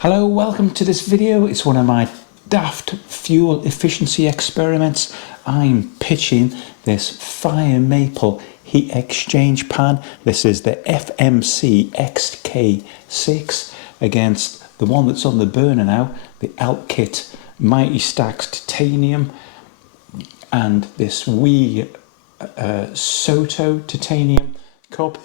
Hello, welcome to this video. It's one of my daft fuel efficiency experiments. I'm pitching this fire maple heat exchange pan. This is the FMC XK6 against the one that's on the burner now, the Alkit Mighty Stacks Titanium, and this wee Soto titanium cup.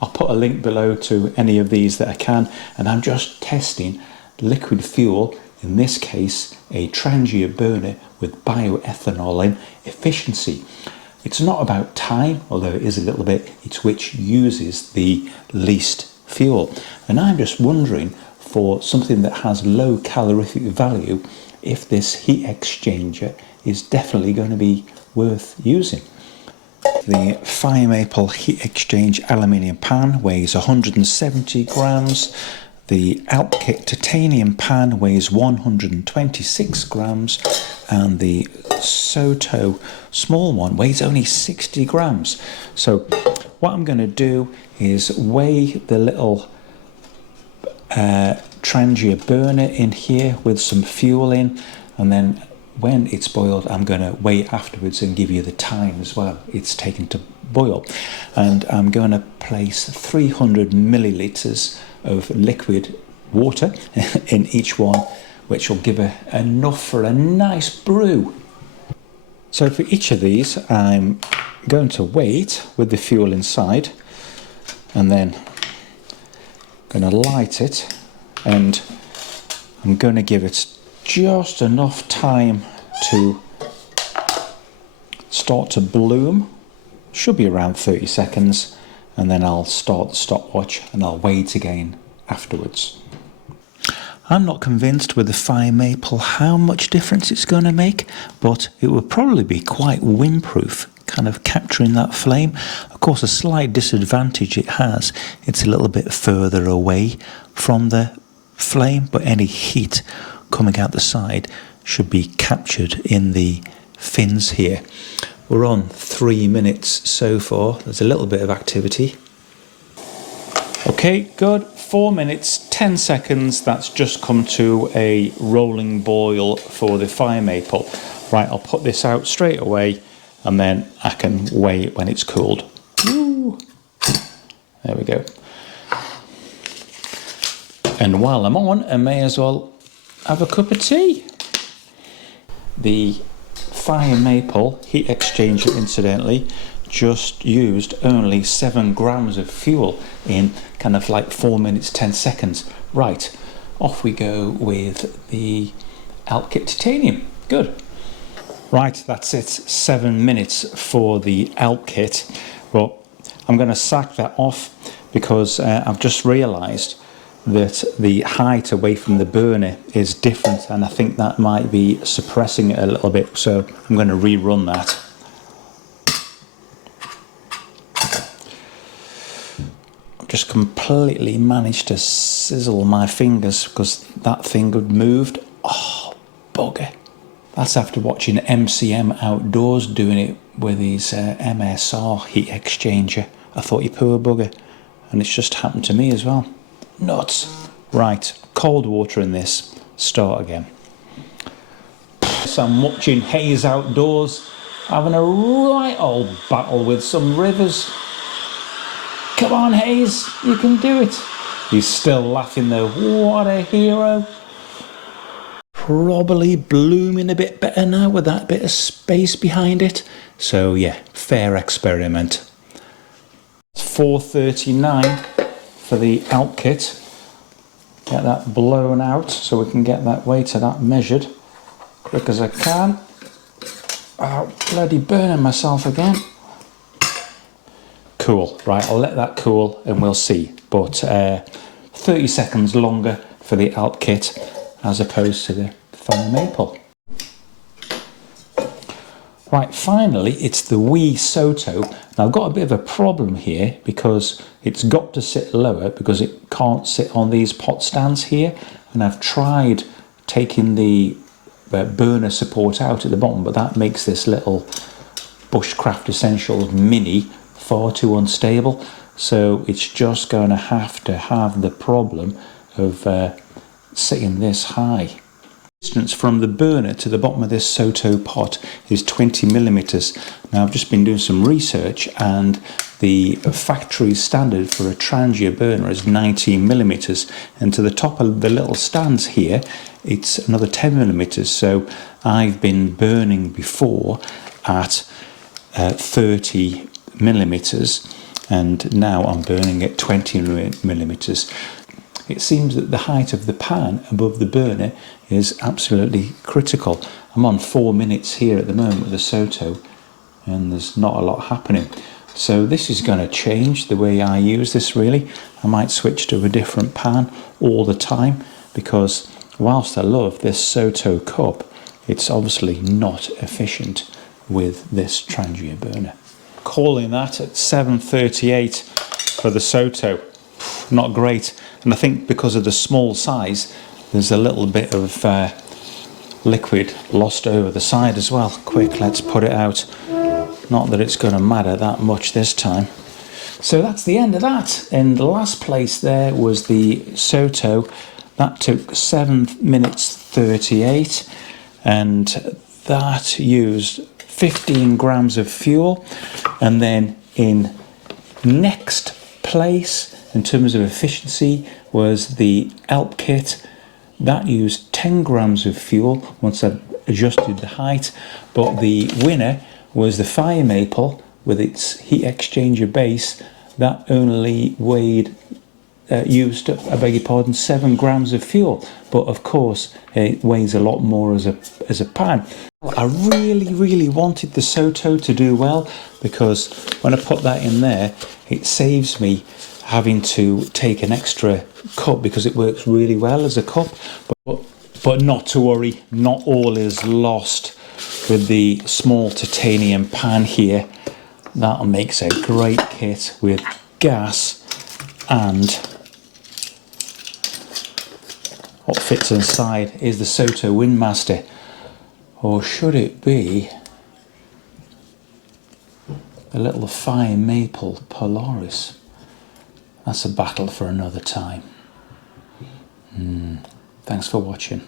I'll put a link below to any of these that I can, and I'm just testing liquid fuel, in this case a trangia burner with bioethanol in efficiency. It's not about time, although it is a little bit, it's which uses the least fuel. And I'm just wondering, for something that has low calorific value, if this heat exchanger is definitely going to be worth using. The fire maple heat exchange aluminium pan weighs 170 grams. The Alkit titanium pan weighs 126 grams, and the Soto small one weighs only 60 grams. So what I'm going to do is weigh the little trangia burner in here with some fuel in, and then when it's boiled I'm going to weigh it afterwards and give you the time as well it's taken to boil. And I'm going to place 300 millilitres of liquid water in each one, which will give enough for a nice brew. So for each of these I'm going to weigh it with the fuel inside, and then going to light it, and I'm going to give it just enough time to start to bloom. Should be around 30 seconds, and then I'll start the stopwatch and I'll weigh it again afterwards. I'm not convinced with the fire maple how much difference it's going to make, but it will probably be quite windproof, kind of capturing that flame. Of course, a slight disadvantage it has, it's a little bit further away from the flame, but any heat coming out the side should be captured in the fins here. We're on 3 minutes so far. There's a little bit of activity. Okay, good. 4 minutes 10 seconds. That's just come to a rolling boil for the fire maple. Right, I'll put this out straight away, and then I can weigh it when it's cooled. Woo. There we go. And while I'm on, I may as well have a cup of tea. The fire maple heat exchanger, incidentally, just used only 7 grams of fuel in kind of like 4 minutes 10 seconds. Right, off we go with the Alkit titanium. Good. Right, that's it. 7 minutes for the Alkit. Well, I'm going to sack that off because I've just realised that the height away from the burner is different, and I think that might be suppressing it a little bit, so I'm going to rerun that. I've just completely managed to sizzle my fingers because that thing had moved. Oh, bugger. That's after watching MCM Outdoors doing it with his MSR heat exchanger. I thought, you poor bugger, and it's just happened to me as well. Nuts. Right, cold water in this. Start again. So I'm watching Hayes Outdoors having a right old battle with some rivers. Come on, Hayes, you can do it. He's still laughing though. What a hero. Probably blooming a bit better now with that bit of space behind it. So yeah, fair experiment. It's 4:39 for the Alkit. Get that blown out so we can get that weight of that measured quick as I can. Oh, bloody burning myself again. Cool. Right, I'll let that cool and we'll see. But 30 seconds longer for the Alkit as opposed to the fire maple. Right, finally, it's the wee Soto. Now, I've got a bit of a problem here because it's got to sit lower because it can't sit on these pot stands here. And I've tried taking the burner support out at the bottom, but that makes this little Bushcraft Essentials Mini far too unstable. So it's just going to have the problem of sitting this high. Distance from the burner to the bottom of this Soto pot is 20 millimeters. Now I've just been doing some research, and the factory standard for a trangia burner is 19 millimeters, and to the top of the little stands here it's another 10 millimeters. So I've been burning before at 30 millimeters, and now I'm burning at 20 millimeters. It seems that the height of the pan above the burner is absolutely critical. I'm on 4 minutes here at the moment with the Soto, and there's not a lot happening. So this is going to change the way I use this really. I might switch to a different pan all the time, because whilst I love this Soto cup, it's obviously not efficient with this trangia burner. Calling that at 738 for the Soto. Not great. And I think because of the small size, there's a little bit of liquid lost over the side as well. Quick, let's put it out. Not that it's going to matter that much this time. So that's the end of that. In the last place there was the Soto. That took 7 minutes 38, and that used 15 grams of fuel. And then in next place in terms of efficiency was the Elp kit. That used 10 grams of fuel once I adjusted the height, but the winner was the Fire Maple with its heat exchanger base. That only used, I beg your pardon, 7 grams of fuel, but of course it weighs a lot more as a pan. I really wanted the Soto to do well, because when I put that in there, it saves me having to take an extra cup, because it works really well as a cup. But not to worry, not all is lost with the small titanium pan here. That makes a great kit with gas, and what fits inside is the Soto Windmaster, or should it be the little Fire Maple Polaris? That's a battle for another time. Thanks for watching.